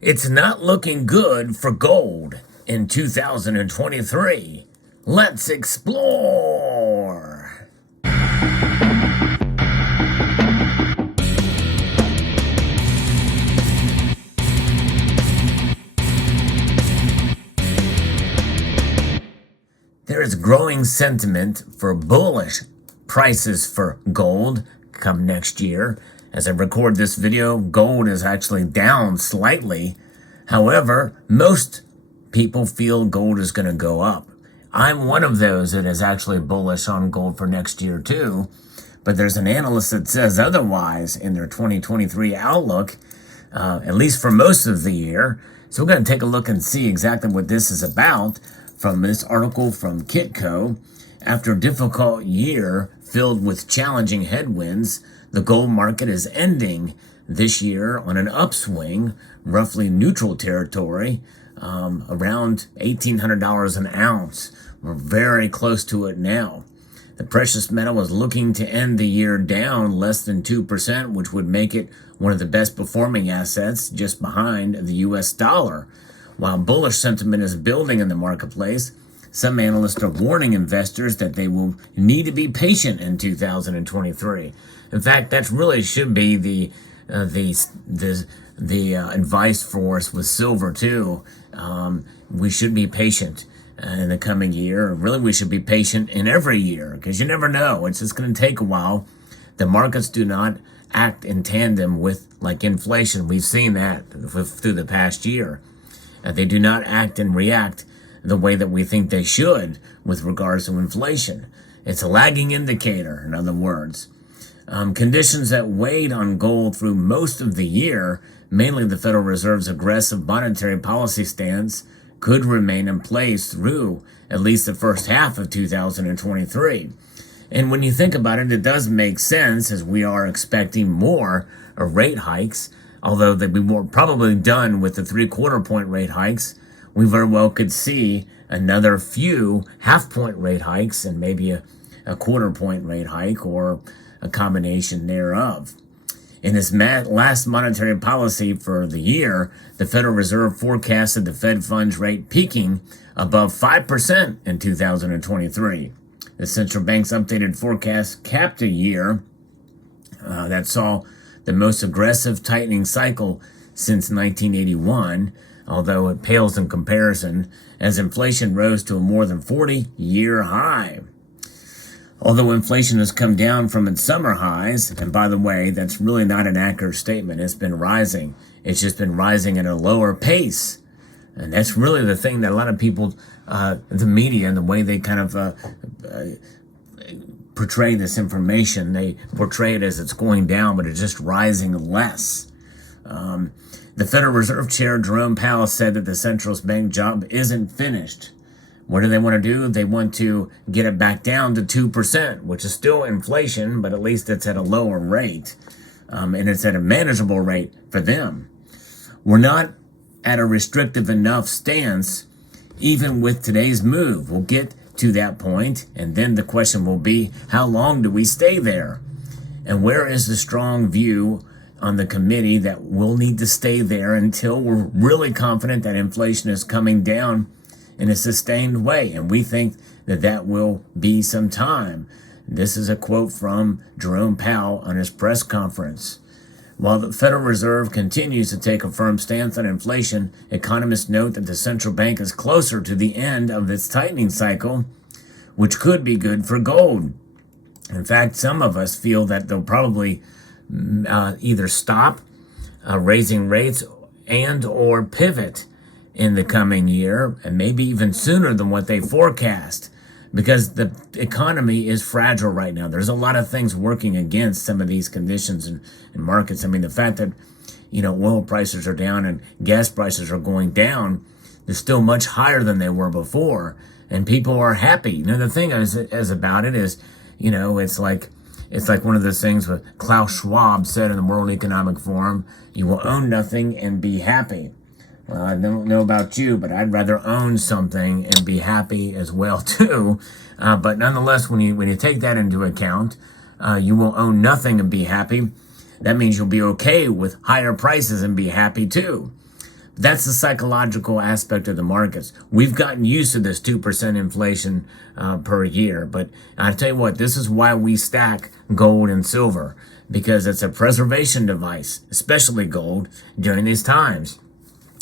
It's not looking good for gold in 2023. Let's explore. There is growing sentiment for bullish prices for gold come next year. As I record this video, gold is actually down slightly. However, most people feel gold is going to go up. I'm one of those that is actually bullish on gold for next year too. But there's an analyst that says otherwise in their 2023 outlook, at least for most of the year. So we're going to take a look and see exactly what this is about from this article from Kitco. After a difficult year filled with challenging headwinds, the gold market is ending this year on an upswing, roughly neutral territory, around $1,800 an ounce. We're very close to it now. The precious metal is looking to end the year down less than 2%, which would make it one of the best performing assets just behind the US dollar. While bullish sentiment is building in the marketplace, some analysts are warning investors that they will need to be patient in 2023. In fact, that really should be the advice for us with silver too. We should be patient in the coming year. Really, we should be patient in every year because you never know. It's just going to take a while. The markets do not act in tandem with like inflation. We've seen that through the past year. They do not act and react the way that we think they should with regards to inflation. It's a lagging indicator, in other words. Conditions that weighed on gold through most of the year, mainly the Federal Reserve's aggressive monetary policy stance, could remain in place through at least the first half of 2023. And when you think about it, it does make sense as we are expecting more rate hikes, although they'd be more probably done with the 3/4 point rate hikes. We very well could see another few half-point rate hikes and maybe a 1/4 point rate hike or a combination thereof. In its last monetary policy for the year, the Federal Reserve forecasted the Fed funds rate peaking above 5% in 2023. The central bank's updated forecast capped a year that saw the most aggressive tightening cycle since 1981, although it pales in comparison as inflation rose to a more than 40-year high. Although inflation has come down from its summer highs, and by the way, that's really not an accurate statement. It's been rising. It's just been rising at a lower pace. And that's really the thing that a lot of people, the media and the way they kind of portray this information, they portray it as it's going down, but it's just rising less. The Federal Reserve Chair, Jerome Powell, said that the central bank job isn't finished. What do they want to do? They want to get it back down to 2%, which is still inflation, but at least it's at a lower rate. And it's at a manageable rate for them. We're not at a restrictive enough stance, even with today's move. We'll get to that point, and then the question will be, how long do we stay there? And where is the strong view on the committee that we'll need to stay there until we're really confident that inflation is coming down in a sustained way? And we think that that will be some time. This is a quote from Jerome Powell on his press conference. While the Federal Reserve continues to take a firm stance on inflation, economists note that the central bank is closer to the end of its tightening cycle, which could be good for gold. In fact, some of us feel that they'll probably either stop raising rates and or pivot in the coming year, and maybe even sooner than what they forecast, because the economy is fragile right now. There's a lot of things working against some of these conditions in markets. I mean, the fact that, oil prices are down and gas prices are going down, they're still much higher than they were before, and people are happy. The thing is about it is, it's like one of those things what Klaus Schwab said in the World Economic Forum: you will own nothing and be happy. Well, I don't know about you, but I'd rather own something and be happy as well too. But nonetheless, when you take that into account, you will own nothing and be happy. That means you'll be okay with higher prices and be happy too. That's the psychological aspect of the markets. We've gotten used to this 2% inflation per year. But I tell you what, this is why we stack gold and silver, because it's a preservation device, especially gold, during these times.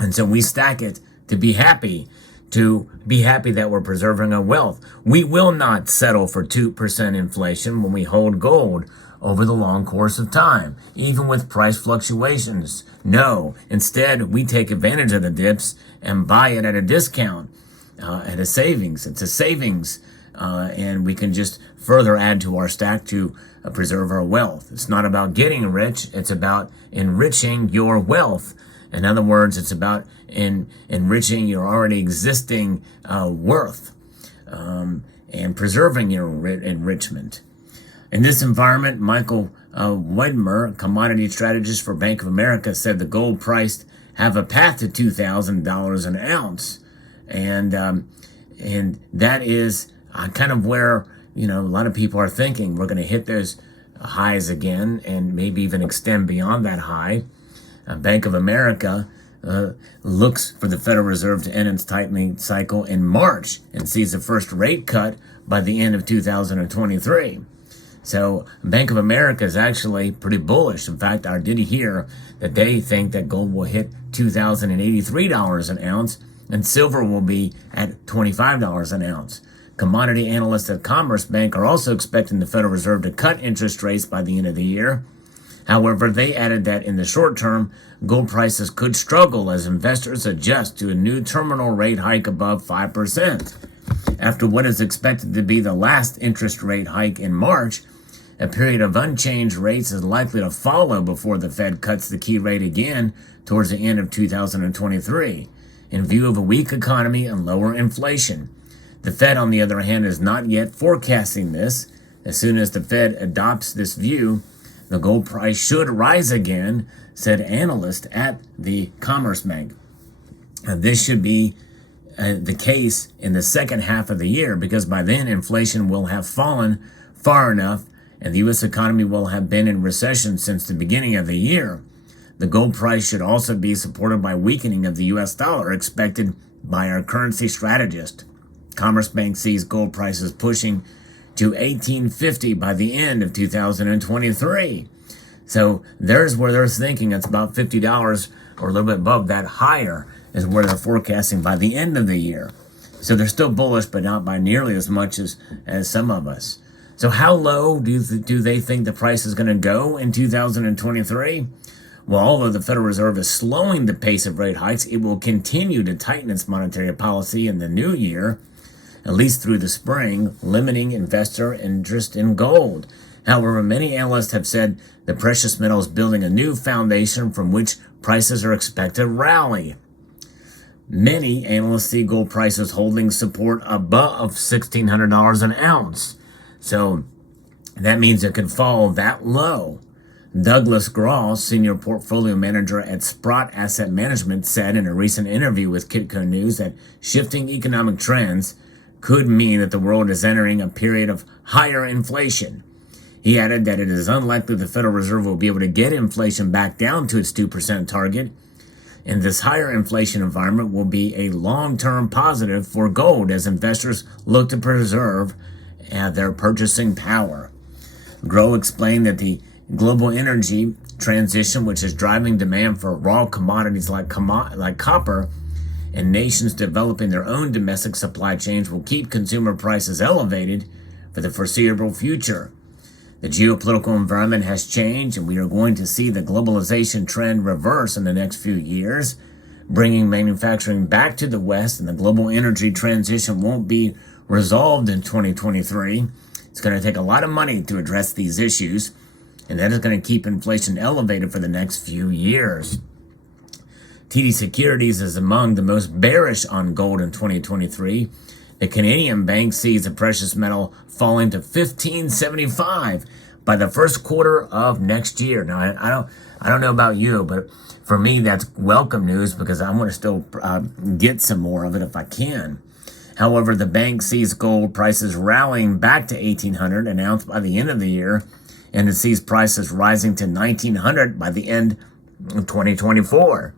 And so we stack it to be happy that we're preserving our wealth. We will not settle for 2% inflation when we hold gold over the long course of time, even with price fluctuations. No, instead, we take advantage of the dips and buy it at a discount, at a savings. It's a savings, and we can just further add to our stack to preserve our wealth. It's not about getting rich. It's about enriching your wealth. In other words, it's about enriching your already existing worth, and preserving your enrichment. In this environment, Michael Wedmer, commodity strategist for Bank of America, said the gold price have a path to $2,000 an ounce, and that is kind of where a lot of people are thinking we're going to hit those highs again, and maybe even extend beyond that high. Bank of America looks for the Federal Reserve to end its tightening cycle in March and sees the first rate cut by the end of 2023. So Bank of America is actually pretty bullish. In fact, I did hear that they think that gold will hit $2,083 an ounce and silver will be at $25 an ounce. Commodity analysts at Commerce Bank are also expecting the Federal Reserve to cut interest rates by the end of the year. However, they added that in the short term, gold prices could struggle as investors adjust to a new terminal rate hike above 5%. After what is expected to be the last interest rate hike in March, a period of unchanged rates is likely to follow before the Fed cuts the key rate again towards the end of 2023, in view of a weak economy and lower inflation. The Fed, on the other hand, is not yet forecasting this. As soon as the Fed adopts this view, the gold price should rise again, said Analyst at the Commerce Bank. This should be the case in the second half of the year, because by then inflation will have fallen far enough and the U.S. economy will have been in recession since the beginning of the year. The gold price should also be supported by weakening of the U.S. dollar expected by our currency strategist. Commerce Bank sees gold prices pushing to $18.50 by the end of 2023. So there's where they're thinking it's about $50 or a little bit above that higher is where they're forecasting by the end of the year. So they're still bullish, but not by nearly as much as some of us. So how low do they think the price is going to go in 2023? Well, although the Federal Reserve is slowing the pace of rate hikes, it will continue to tighten its monetary policy in the new year, at least through the spring, limiting investor interest in gold. However, many analysts have said the precious metal is building a new foundation from which prices are expected to rally. Many analysts see gold prices holding support above $1,600 an ounce. So that means it could fall that low. Douglas Graw, senior portfolio manager at Sprott Asset Management, said in a recent interview with Kitco News that shifting economic trends could mean that the world is entering a period of higher inflation. He added that it is unlikely the Federal Reserve will be able to get inflation back down to its 2% target, and this higher inflation environment will be a long-term positive for gold as investors look to preserve their purchasing power. Grow explained that the global energy transition, which is driving demand for raw commodities like copper, and nations developing their own domestic supply chains will keep consumer prices elevated for the foreseeable future. The geopolitical environment has changed, and we are going to see the globalization trend reverse in the next few years, bringing manufacturing back to the West, and the global energy transition won't be resolved in 2023. It's going to take a lot of money to address these issues, and that is going to keep inflation elevated for the next few years. TD Securities is among the most bearish on gold in 2023. The Canadian bank sees the precious metal falling to $15.75 by the first quarter of next year. Now, I don't know about you, but for me, that's welcome news because I'm going to still get some more of it if I can. However, the bank sees gold prices rallying back to $1,800 an ounce by the end of the year, and it sees prices rising to $1,900 by the end of 2024.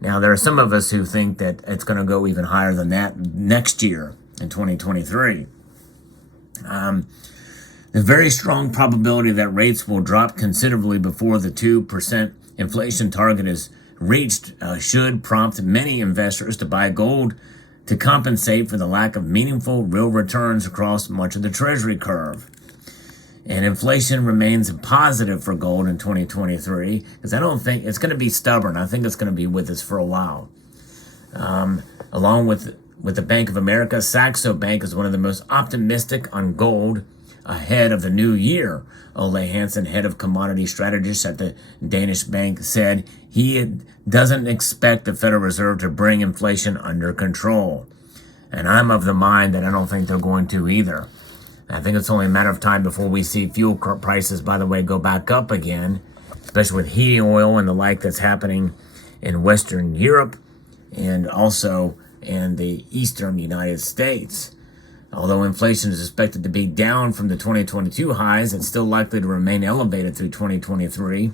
Now, there are some of us who think that it's going to go even higher than that next year in 2023. The very strong probability that rates will drop considerably before the 2% inflation target is reached should prompt many investors to buy gold to compensate for the lack of meaningful real returns across much of the Treasury curve. And inflation remains positive for gold in 2023 because I don't think it's going to be stubborn. I think it's going to be with us for a while. Along with the Bank of America, Saxo Bank is one of the most optimistic on gold ahead of the new year. Ole Hansen, head of commodity strategists at the Danish bank, said he doesn't expect the Federal Reserve to bring inflation under control. And I'm of the mind that I don't think they're going to either. I think it's only a matter of time before we see fuel prices, by the way, go back up again, especially with heating oil and the like that's happening in Western Europe and also in the Eastern United States. Although inflation is expected to be down from the 2022 highs, it's still likely to remain elevated through 2023.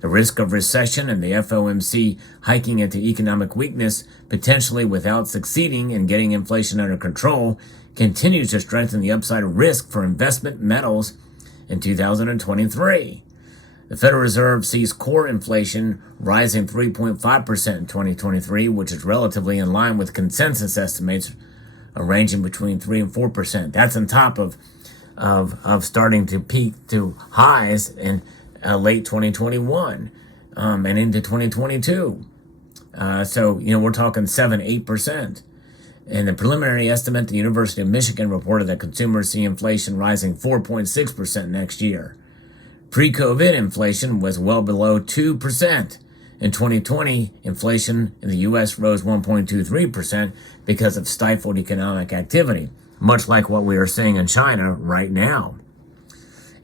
The risk of recession and the FOMC hiking into economic weakness, potentially without succeeding in getting inflation under control, continues to strengthen the upside risk for investment metals in 2023. The Federal Reserve sees core inflation rising 3.5% in 2023, which is relatively in line with consensus estimates ranging between 3 and 4%. That's on top of starting to peak to highs in late 2021 and into 2022. So, we're talking 7-8%. And the preliminary estimate, the University of Michigan reported that consumers see inflation rising 4.6% next year. Pre-COVID inflation was well below 2%. In 2020, inflation in the U.S. rose 1.23% because of stifled economic activity, much like what we are seeing in China right now.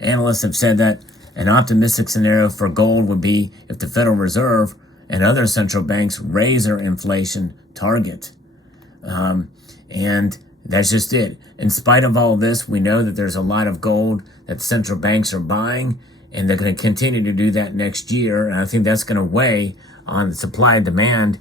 Analysts have said that an optimistic scenario for gold would be if the Federal Reserve and other central banks raise their inflation target. And that's just it. In spite of all this, we know that there's a lot of gold that central banks are buying, and they're going to continue to do that next year. And I think that's going to weigh on the supply and demand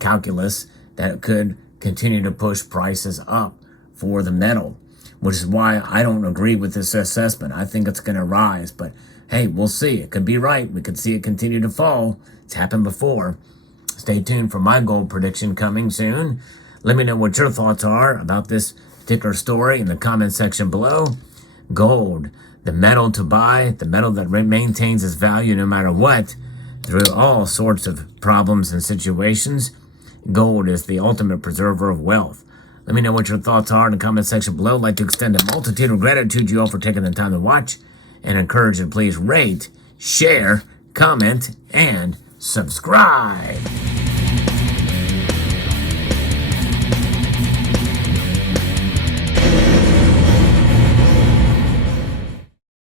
calculus that could continue to push prices up for the metal, which is why I don't agree with this assessment. I think it's going to rise, but hey, we'll see. It could be right. We could see it continue to fall. It's happened before. Stay tuned for my gold prediction coming soon. Let me know what your thoughts are about this particular story in the comment section below. Gold, the metal to buy, the metal that maintains its value no matter what, through all sorts of problems and situations. Gold is the ultimate preserver of wealth. Let me know what your thoughts are in the comment section below. I'd like to extend a multitude of gratitude to you all for taking the time to watch, and encourage you to please rate, share, comment, and subscribe.